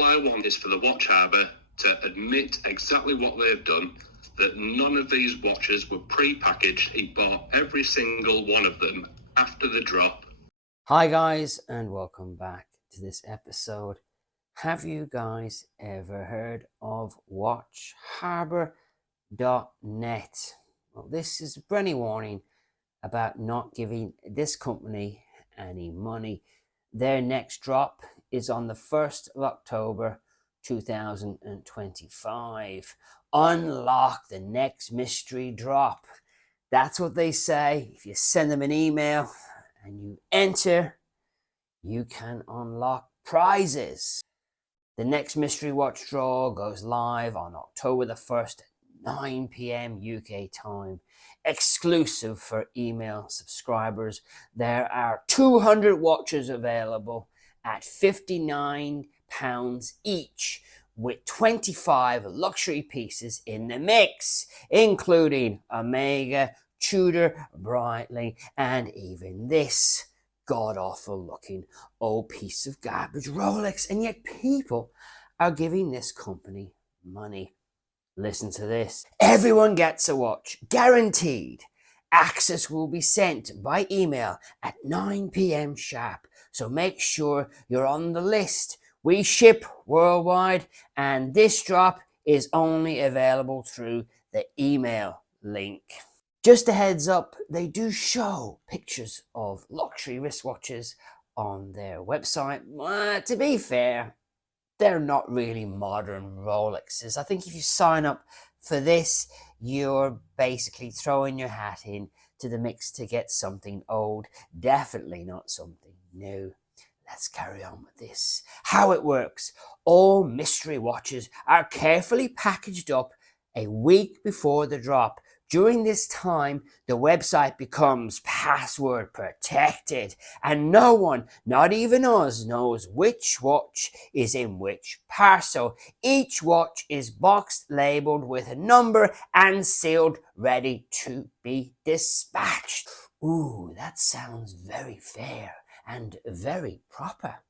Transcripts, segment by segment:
All I want is for the Watch Harbour to admit exactly what they've done, that none of these watches were pre-packaged. He bought every single one of them after the drop. Hi guys, and welcome back to this episode. Have you guys ever heard of WatchHarbour.net? Well, this is a brand warning about not giving this company any money. Their next drop is on the 1st of October 2025. Unlock the next mystery drop. That's what they say. If you send them an email and you enter, you can unlock prizes. The next mystery watch draw goes live on October the 1st at 9 p.m. UK time. Exclusive for email subscribers. There are 200 watches available at £59 each, with 25 luxury pieces in the mix, including Omega, Tudor, Breitling, and even this god-awful looking old piece of garbage Rolex. And yet people are giving this company money. Listen to this. Everyone gets a watch, guaranteed. Access will be sent by email at 9 p.m. sharp, so make sure you're on the list. We ship worldwide, and this drop is only available through the email link. Just a heads up, they do show pictures of luxury wristwatches on their website. To be fair, they're not really modern Rolexes. I think if you sign up for this, you're basically throwing your hat in to the mix to get something old, definitely not something new. Let's carry on with this. How it works. All mystery watches are carefully packaged up a week before the drop. During this time, the website becomes password protected, and no one, not even us, knows which watch is in which parcel. Each watch is boxed, labeled with a number, and sealed, ready to be dispatched. Ooh, that sounds very fair and very proper.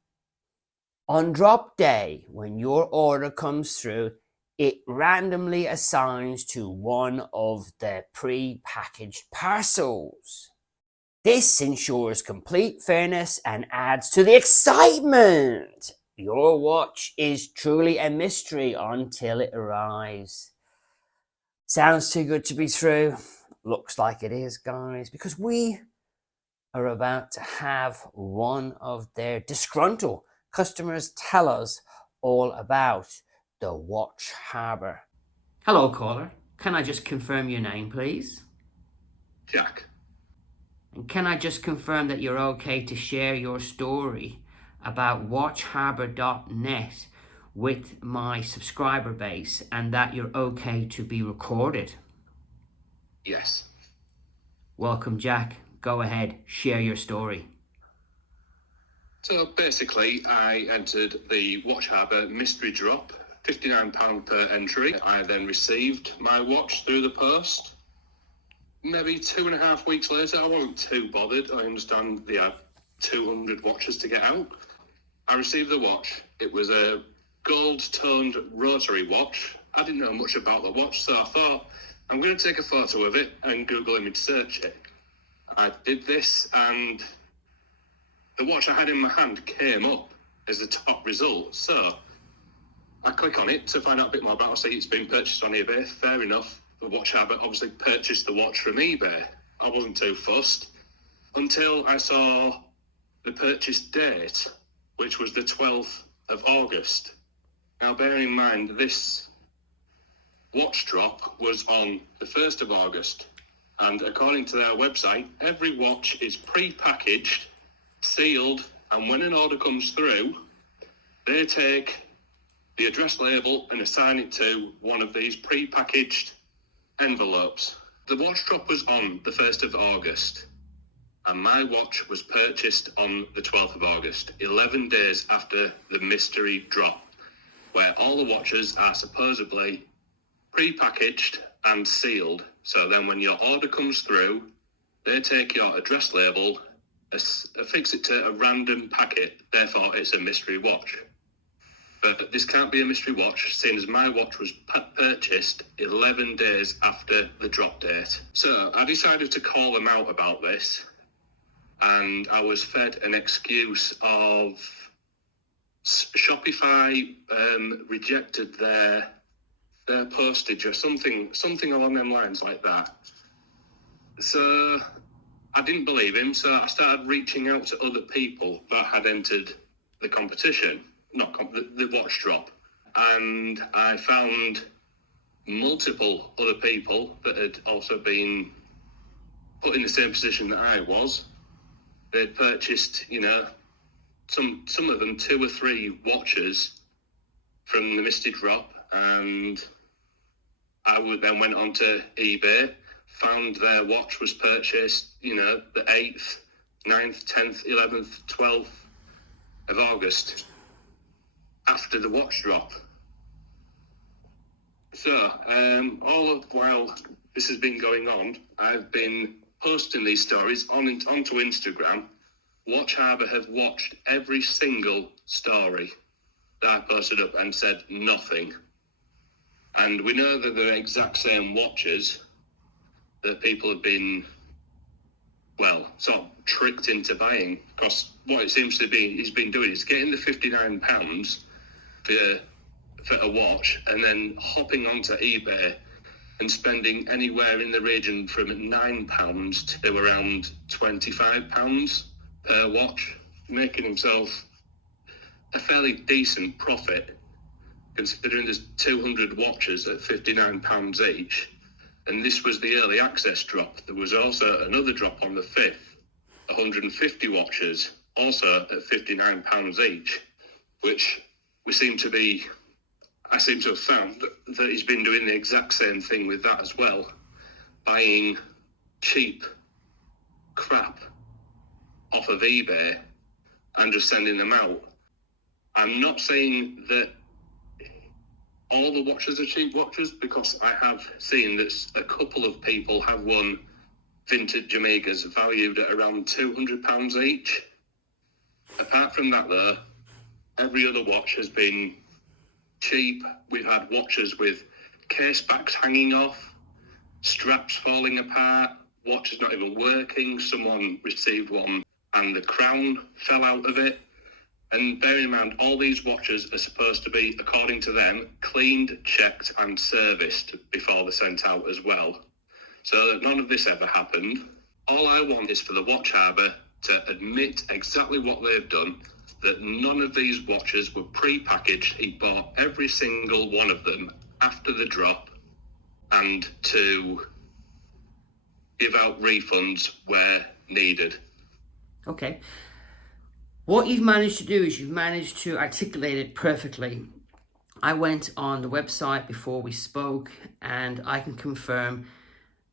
On drop day, when your order comes through, it randomly assigns to one of the pre-packaged parcels. This ensures complete fairness and adds to the excitement. Your watch is truly a mystery until it arrives. Sounds too good to be true. Looks like it is, guys, because we are about to have one of their disgruntled customers tell us all about the Watch Harbour. Hello, caller. Can I just confirm your name, please? Jack. And can I just confirm that you're okay to share your story about WatchHarbour.net with my subscriber base, and that you're okay to be recorded? Yes. Welcome, Jack. Go ahead, share your story. So basically, I entered the Watch Harbour mystery drop, £59 per entry. I then received my watch through the post. Maybe 2.5 weeks later, I wasn't too bothered. I understand they had 200 watches to get out. I received the watch. It was a gold-toned rotary watch. I didn't know much about the watch, so I thought, I'm going to take a photo of it and Google image search it. I did this, and the watch I had in my hand came up as the top result. So I click on it to find out a bit more about it. I see it's been purchased on eBay. Fair enough. The Watch Harbour obviously purchased the watch from eBay. I wasn't too fussed until I saw the purchase date, which was the 12th of August. Now, bear in mind, this watch drop was on the 1st of August. And according to their website, every watch is pre-packaged, sealed, and when an order comes through, they take the address label and assign it to one of these pre-packaged envelopes. The watch drop was on the 1st of August, and my watch was purchased on the 12th of August, 11 days after the mystery drop, where all the watches are supposedly pre-packaged and sealed. So then when your order comes through, they take your address label, affix it to a random packet, therefore it's a mystery watch. But this can't be a mystery watch, seeing as my watch was purchased 11 days after the drop date. So I decided to call them out about this, and I was fed an excuse of Shopify rejected their postage or something along them lines like that. So I didn't believe him, so I started reaching out to other people that had entered the competition, the watch drop, and I found multiple other people that had also been put in the same position that I was. They'd purchased, some of them 2 or 3 watches from the Misty Drop, and I then went onto eBay, found their watch was purchased, the 8th, 9th, 10th, 11th, 12th of August, after the watch drop. So, while this has been going on, I've been posting these stories onto Instagram. Watch Harbour have watched every single story that I posted up and said nothing. And we know that they're the exact same watches that people have been, sort of tricked into buying. Because what it seems to be he's been doing is getting the £59 for a watch and then hopping onto eBay and spending anywhere in the region from £9 to around £25 per watch, making himself a fairly decent profit, considering there's 200 watches at £59 each. And this was the early access drop. There was also another drop on the 5th, 150 watches, also at £59 each, which I seem to have found that he's been doing the exact same thing with that as well, buying cheap crap off of eBay and just sending them out. I'm not saying that all the watches are cheap watches, because I have seen that a couple of people have won vintage Omegas valued at around £200 each. Apart from that, though, every other watch has been cheap. We've had watches with case backs hanging off, straps falling apart, watches not even working. Someone received one and the crown fell out of it. And bearing in mind, all these watches are supposed to be, according to them, cleaned, checked and serviced before they're sent out as well. So none of this ever happened. All I want is for the Watch Harbour to admit exactly what they've done, that none of these watches were pre-packaged. He bought every single one of them after the drop, and to give out refunds where needed. Okay. What you've managed to do is you've managed to articulate it perfectly. I went on the website before we spoke, and I can confirm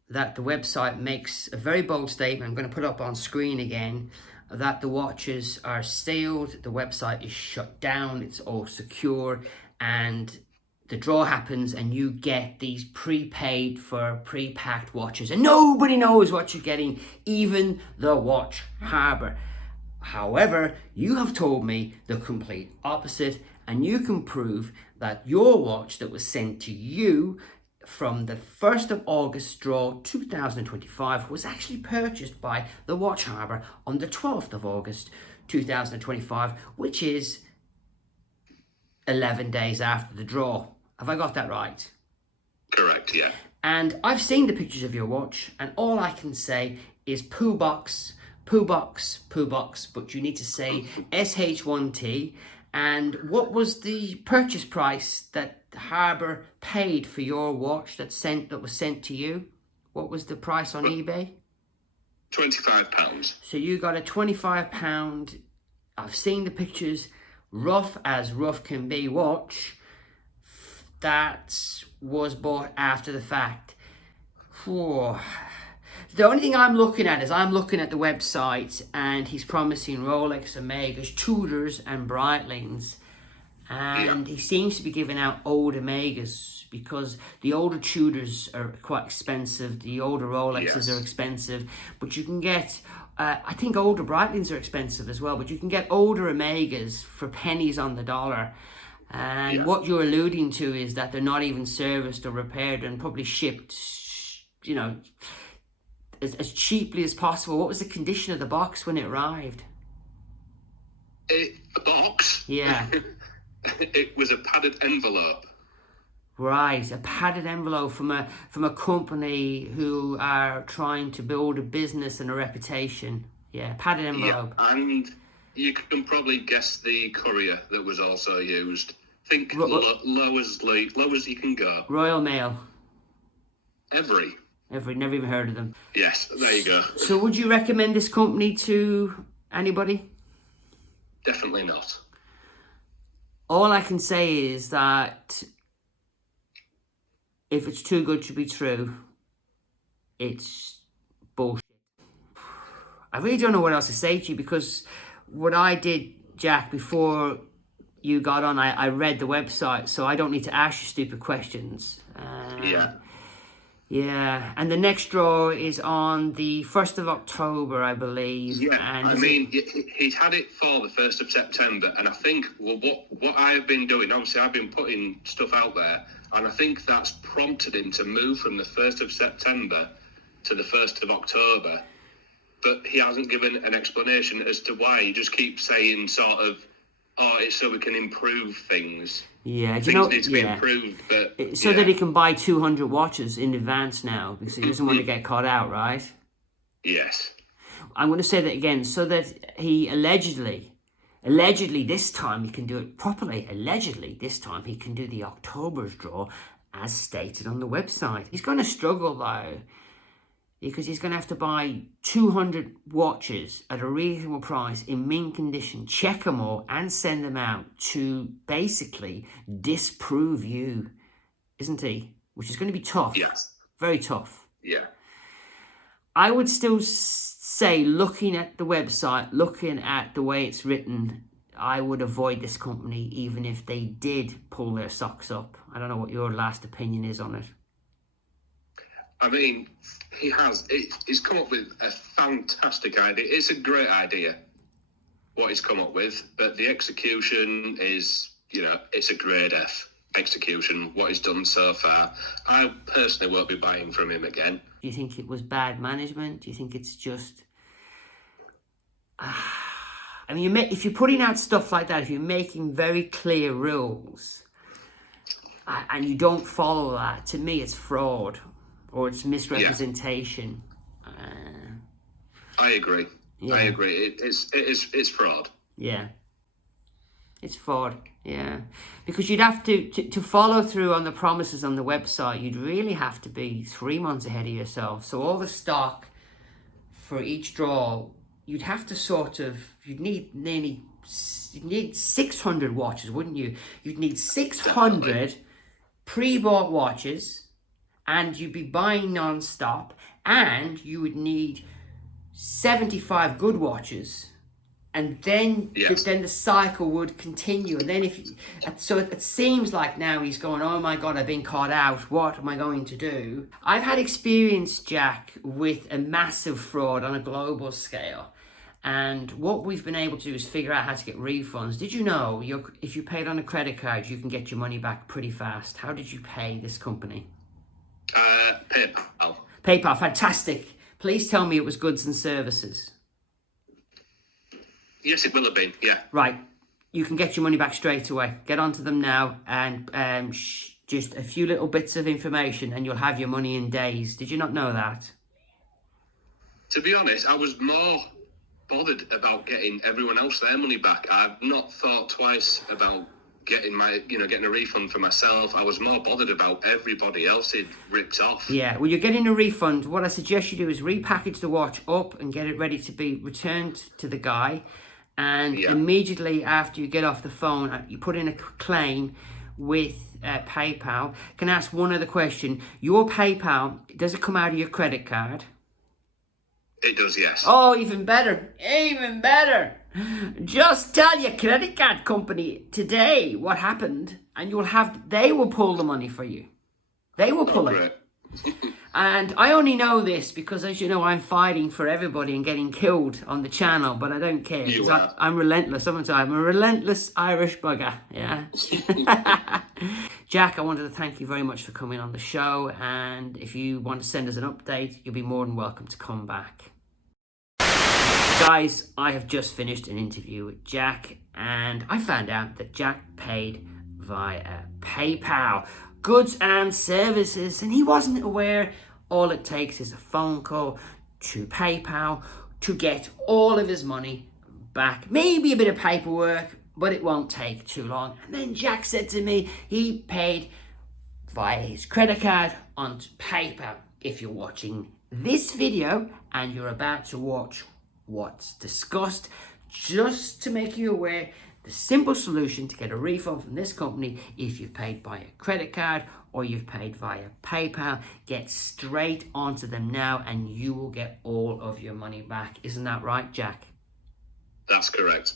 that the website makes a very bold statement. I'm going to put it up on screen again, that the watches are sealed, the website is shut down, it's all secure, and the draw happens and you get these prepaid for pre-packed watches, and nobody knows what you're getting, even the Watch Harbour. However, you have told me the complete opposite, and you can prove that your watch that was sent to you from the 1st of August draw 2025 was actually purchased by the Watch Harbour on the 12th of August 2025, which is 11 days after the draw. Have I got that right? Correct, yeah. And I've seen the pictures of your watch, and all I can say is poo box, but you need to say SH1T. And what was the purchase price that Harbour paid for your watch that was sent to you? What was the price on eBay? £25. So you got a £25. I've seen the pictures, rough as rough can be watch that was bought after the fact. Whew. The only thing I'm looking at is I'm looking at the website, and he's promising Rolex, Omegas, Tudors and Breitlings, and he seems to be giving out old Omegas, because the older Tudors are quite expensive, the older Rolexes are expensive, but you can get I think older Breitlings are expensive as well, but you can get older Omegas for pennies on the dollar. And Yeah. what you're alluding to is that they're not even serviced or repaired and probably shipped, you know, as cheaply as possible. What was the condition of the box when it arrived? A box? Yeah. It was a padded envelope. Right, a padded envelope from a company who are trying to build a business and a reputation. Yeah, padded envelope. Yeah, and you can probably guess the courier that was also used. Think low as you can go. Royal Mail. Never Never even heard of them. Yes, there you go. So would you recommend this company to anybody? Definitely not. All I can say is that if it's too good to be true, it's bullshit. I really don't know what else to say to you, because what I did, Jack, before you got on, I read the website, so I don't need to ask you stupid questions. Yeah, and the next draw is on the 1st of October, I believe. Yeah, and I mean, he's had it for the 1st of September, and I think, well, what I have been doing, obviously I've been putting stuff out there, and I think that's prompted him to move from the 1st of September to the 1st of October, but he hasn't given an explanation as to why. He just keeps saying sort of, oh, it's so we can improve things. Yeah, Things need to be improved, but... So that he can buy 200 watches in advance now, because he doesn't want to get caught out, right? Yes. I'm going to say that again, so that he allegedly this time he can do it properly. Allegedly this time he can do the October's draw as stated on the website. He's going to struggle though, because he's going to have to buy 200 watches at a reasonable price in mint condition, check them all and send them out to basically disprove you, isn't he? Which is going to be tough. Yes. Very tough. Yeah. I would still say, looking at the website, looking at the way it's written, I would avoid this company even if they did pull their socks up. I don't know what your last opinion is on it. I mean, he's come up with a fantastic idea. It's a great idea, what he's come up with, but the execution is, it's a grade F execution, what he's done so far. I personally won't be buying from him again. Do you think it was bad management? Do you think it's just... I mean, if you're putting out stuff like that, if you're making very clear rules, and you don't follow that, to me it's fraud. Or it's misrepresentation. Yeah. I agree. Yeah. I agree. It's fraud. Yeah. It's fraud. Yeah. Because you'd have to follow through on the promises on the website, you'd really have to be 3 months ahead of yourself. So all the stock for each draw, you'd have to you'd need 600 watches, wouldn't you? You'd need 600 Definitely. Pre-bought watches. And you'd be buying non-stop, and you would need 75 good watches, and then then the cycle would continue. And then it seems like now he's going, oh my God, I've been caught out. What am I going to do? I've had experience, Jack, with a massive fraud on a global scale. And what we've been able to do is figure out how to get refunds. Did you know if you paid on a credit card, you can get your money back pretty fast? How did you pay this company? PayPal. PayPal, fantastic. Please tell me it was goods and services. Yes, it will have been, yeah. Right. You can get your money back straight away. Get onto them now and just a few little bits of information and you'll have your money in days. Did you not know that? To be honest, I was more bothered about getting everyone else their money back. I've not thought twice about getting a refund for myself. I was more bothered about everybody else it ripped off. Yeah, well, you're getting a refund. What I suggest you do is repackage the watch up and get it ready to be returned to the guy. And immediately after you get off the phone, you put in a claim with PayPal. Can I ask one other question? Your PayPal, does it come out of your credit card? It does, yes. Oh, even better. Even better. Just tell your credit card company today what happened and they will pull the money for you. They will pull it. And I only know this because, as you know, I'm fighting for everybody and getting killed on the channel, but I don't care. You 'Cause are. I'm relentless. I'm a relentless Irish bugger, yeah? Jack, I wanted to thank you very much for coming on the show, and if you want to send us an update, you'll be more than welcome to come back. Guys, I have just finished an interview with Jack, and I found out that Jack paid via PayPal, goods and services, and he wasn't aware. All it takes is a phone call to PayPal to get all of his money back. Maybe a bit of paperwork, but it won't take too long. And then Jack said to me he paid via his credit card onto PayPal. If you're watching this video and you're about to watch what's discussed, just to make you aware, the simple solution to get a refund from this company, if you've paid by a credit card or you've paid via PayPal, get straight onto them now and you will get all of your money back. Isn't that right, Jack? That's correct.